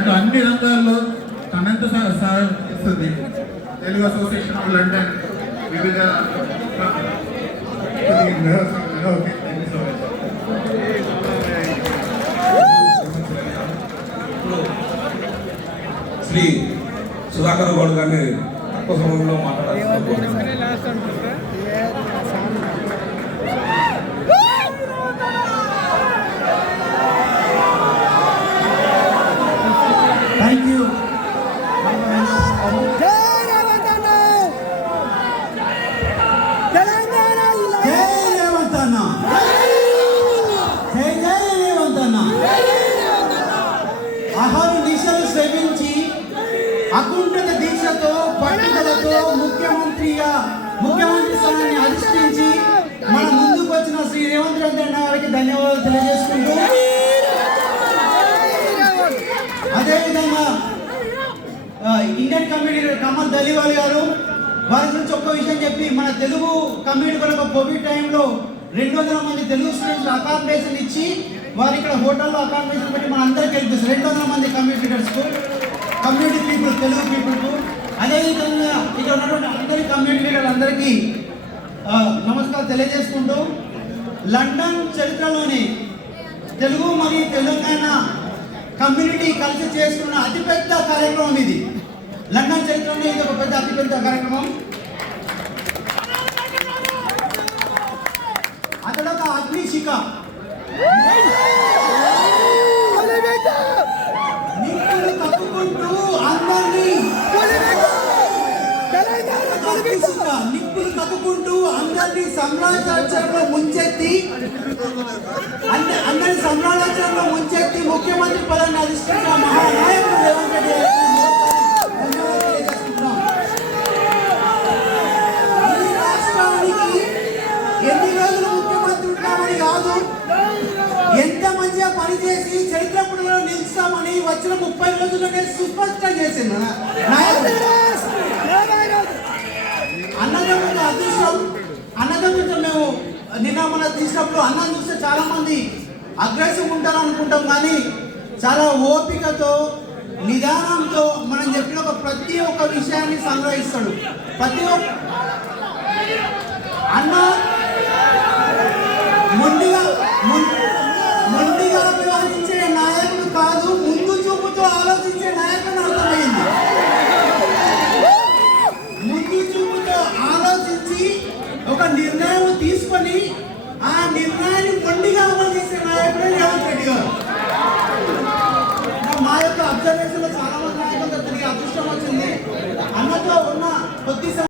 దాంట్లో అన్ని రంగాల్లో తనంత సాగిస్తుంది. తెలుగు అసోసియేషన్ ఆఫ్ లండన్ వివిధ శ్రీ సుధాకర్ గౌడ్ గారిని తక్కువ సమయంలో మాట్లాడాలి. Thank you. అహం దిశలు శ్రమించి అకుంఠిత దీక్షతో పట్టుదలతో ముఖ్యమంత్రి స్థానాన్ని అధిష్ఠించి మన ముందుకు వచ్చిన శ్రీ రేవంత్ రెడ్డి అన్న గారికి ధన్యవాదాలు తెలియజేసుకుంటూ, అదేవిధంగా ఇండియన్ కమ్యూనిటీ కమల్ దళివాల్ గారు వారి గురించి ఒక్క విషయం చెప్పి, మన తెలుగు కమ్యూనిటీ కొరకు కోవిడ్ టైంలో 200 మంది తెలుగు స్టూడెంట్స్ అకామిడేషన్ ఇచ్చి వారు ఇక్కడ హోటల్లో అకామిడేషన్ పెట్టి మన అందరికీ వెళ్ళిపిస్తారు. 200 మంది కమ్యూనిటీస్కు, కమ్యూనిటీ పీపుల్, తెలుగు పీపుల్కు. అదేవిధంగా ఇక్కడ ఉన్నటువంటి అందరి కమ్యూనిటీ లీడర్లందరికీ నమస్కారం తెలియజేసుకుంటూ, లండన్ చరిత్రలోని తెలుగు మరియు తెలంగాణ కమ్యూనిటీ కలిసి చేసుకున్న అతిపెద్ద కార్యక్రమం ఇది. లండన్ చరిత్రలోనే ఇది ఒక పెద్ద అతిపెద్ద కార్యక్రమం. అతడొక అగ్నిశిఖ, నిప్పులు కప్పుకుంటూ అందరినీ సామ్రాజ్యంలో ముంచెత్తి అందరి సామ్రాజ్యంలో ముంచెత్తి ముఖ్యమంత్రి పదవిని అధిష్ఠించిన మహానాయకుడు రేవంత్ రెడ్డి ఈ రాష్ట్రానికి ఎన్ని రోజులు ముఖ్యమంత్రి ఉంటామని కాదు, ఎంత మంచిగా పనిచేసి చరిత్ర పుటలో నిలుస్తామని వచ్చిన 30 రోజుల్లోనే సుస్పష్టం చేసింది నాయకుడు. అన్నదమ్ముల అదృష్టం, అన్నదమ్ములతో మేము నిన్న మన తీసినప్పుడు అన్నం చూస్తే చాలా మంది అగ్రెసివ్ ఉంటారు అనుకుంటాం, కానీ చాలా ఓపికతో నిదానంతో మనం చెప్పిన ప్రతి ఒక్క విషయాన్ని సంగ్రహిస్తాడు. ప్రతి ఒక్క అన్న మొండిగా వ్యవహరించే నాయకుడు కాదు, ముందు చూపుతో ఆలోచించే నాయకుడు అర్థమైంది. ముందు చూపుతో ఆలోచించి ఒక నిర్ణయం తీసుకొని ఆ నిర్ణయాన్ని మొండిగా అమలు చేసే నాయకుడే రేవంత్ రెడ్డి గారు. మా యొక్క అబ్జర్వేషన్